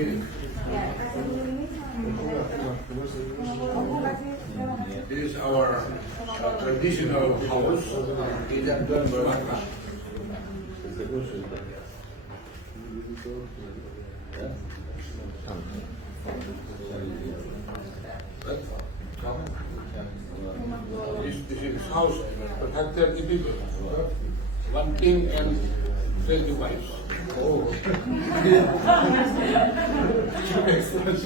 This is our traditional house in Sumatera. This is house, but had 30 people. One king and 20 wives. Oh.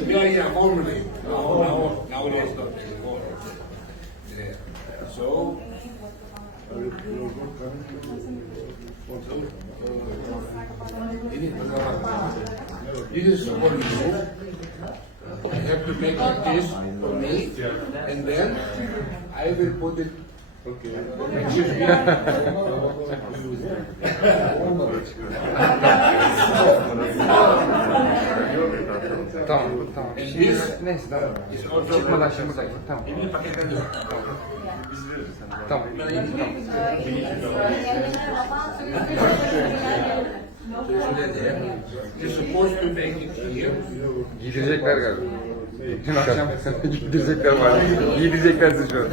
Yeah, formerly. Now it is not anymore. Yeah. So, this is for you. I have to make like this for me, and then I will put it. Okay. Excuse me. Tamam, tamam. And Şimdi, this neyse tamam. is also Çıkmadan şimdi buradayım. Tamam. Tamam. You're supposed to make it here. Giydirecekler galiba. Dün akşam giydirecekler var. Giydirecekler sizi şu an.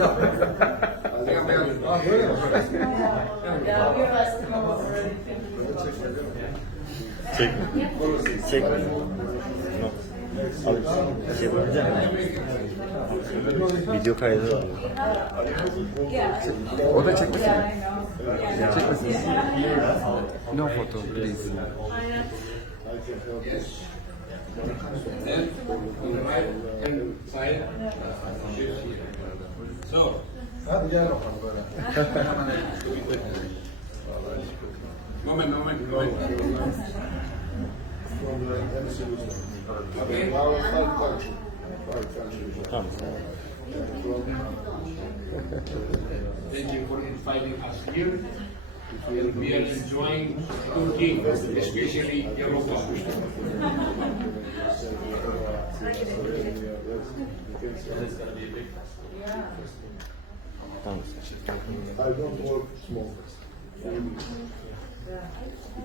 Çek. Çek. Al. Şey yapacak mısın? Video kaydı var. O da çekmesin. Çekmesin. No photo please. Then on the right hand side. So. Moment. Okay. Tamam. Thank you for inviting us here. And we are enjoying Turkey, especially Europa. Tamam. I don't work small.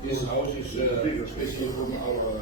This house is especially from our